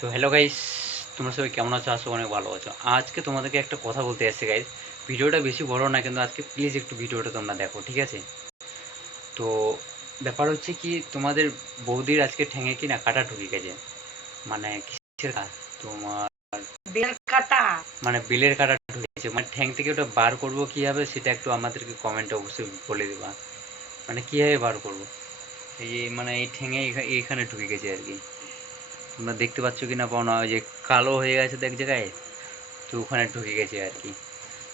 তো hello guys, তোমরা সবাই কেমন আছো? আশা অনেক ভালো আছো। আজকে তোমাদেরকে একটা কথা বলতে এসেছি গাইস। ভিডিওটা বেশি বড় না, কিন্তু আজকে প্লিজ একটু ভিডিওটা তোমরা দেখো, ঠিক আছে? তো ব্যাপার হচ্ছে কি, তোমাদের বৌদির আজকে ঠ্যাঙে কি না কাটা ঢুকে গেছে। মানে কিসের কাজ তোমার, বেল কাটা, মানে বিলের কাটা ঢুকে গেছে। মানে ঠ্যাং থেকে ওটা বার করবো কীভাবে সেটা একটু আমাদেরকে কমেন্টে অবশ্যই বলে দেবা। মানে কীভাবে বার করবো, এই যে মানে এই ঠ্যাঙে এইখানে ঢুকে গেছে আর কি। তোমরা দেখতে পাচ্ছ কি না পাও না, ওই যে কালো হয়ে গেছে তো এক জায়গায়, তো ওখানে ঢুকে গেছে আর কি।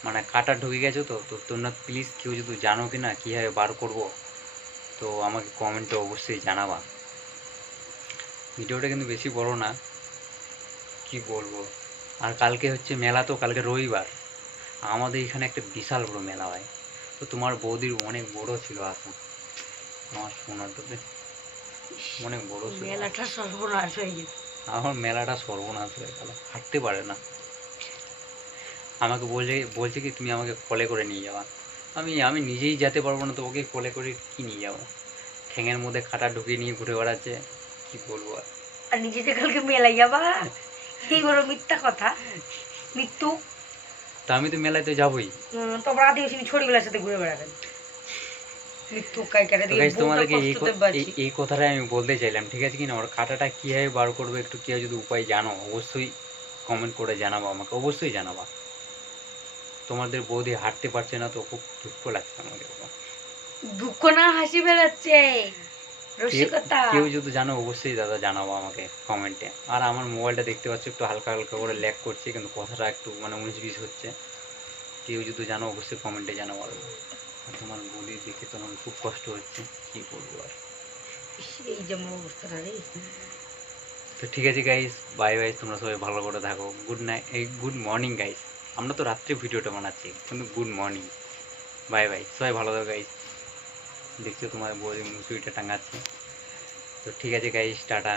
মানে কাটা ঢুকে গেছে। তো তো তোমরা প্লিজ কেউ যদি জানো কি না কীভাবে বার করব, তো আমাকে কমেন্টে অবশ্যই জানাবা। ভিডিওটা কিন্তু বেশি বড় না, কি বলবো। আর কালকে হচ্ছে মেলা, তো কালকে রবিবার। আমাদের এখানে একটা বিশাল বড় মেলা হয়। তো তোমার বৌদির অনেক বড় ছিল আসা, আমার সোনাটাতে অনেক বড় ছিল। মেলাটা সর্বনাশ হয়ে গেছে। আমার মেলাটা সর্বনাশ হয়ে গেল, হাঁটতে পারে না। আমাকে বলছে বলছে কি তুমি আমাকে কোলে করে নিয়ে যাওয়া। আমি নিজেই যেতে পারবো না, তো ওকে কোলে করে কি নিয়ে যাবো? ঠ্যাঙের মধ্যে কাঁটা ঢুকিয়ে নিয়ে ঘুরে বেড়াচ্ছে, কি বলবো আর। আর নিজে যে কালকে মেলাই যাবা, এই বড় মিথ্যা কথা, মৃত্যু। তা আমি তো মেলায় তো যাবোই। তোমরা আদিবাসী ছড়িগুলোর সাথে ঘুরে বেড়াবেন, মৃত্যু কাইকারে তো দিয়ে গাইস, বউটা তোমাদেরকে কষ্ট দেবাছি। এই কথাটাই আমি বলতে চাইলাম, ঠিক আছে কি না? ওর কাঁটাটা কীভাবে বার করবো, একটু কেউ যদি উপায় জানো অবশ্যই কমেন্ট করে জানাবো, আমাকে অবশ্যই জানাবা। তোমাদের বৌদি হাঁটতে পারছে না, তো খুব দুঃখ লাগছে আমাকে। দুঃখ না হাসি বেড়াচ্ছে, রসিকতা। কেউ যদি জানো অবশ্যই দাদা জানাবো আমাকে কমেন্টে। আর আমার মোবাইলটা দেখতে পাচ্ছ একটু হালকা হালকা করে ল্যাগ করছে, কিন্তু কথাটা একটু মানে 19-20 হচ্ছে। কেউ যদি জানো অবশ্যই কমেন্টে জানাবো। আর তোমার বৌদি দেখে তো আমার খুব কষ্ট হচ্ছে, কি বলবো আর। এই যেমন অবস্থাটা রে। তো ঠিক আছে গাইস, বাই বাই। তোমরা সবাই ভালো করে থাকো। গুড নাইট, এই গুড মর্নিং গাইস। আমরা তো রাত্রে ভিডিওটা বানাচ্ছি, কিন্তু গুড মর্নিং। বাই বাই, সবাই ভালো থাকো গাইস। দেখছো তোমার বৌদি মুসুরিটা টাঙাচ্ছে। তো ঠিক আছে গাইস, টাটা।